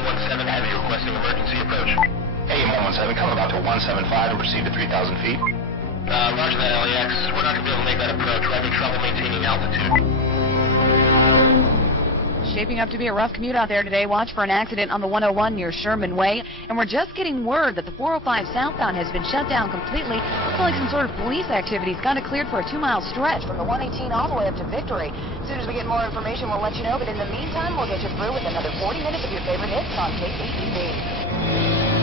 117 Heavy requesting emergency approach. Hey, 117, come about to 175 and proceed to 3,000 feet. Roger that, LAX. We're not going to be able to make that approach. We're having trouble maintaining altitude. Shaping up to be a rough commute out there today. Watch for an accident on the 101 near Sherman Way. And we're just getting word that the 405 southbound has been shut down completely. Looks like some sort of police activity's got it cleared for a 2-mile stretch from the 118 all the way up to Victory. As soon as we get more information, we'll let you know. But in the meantime, we'll get you through with another 40 minutes of your favorite hits on KCTV.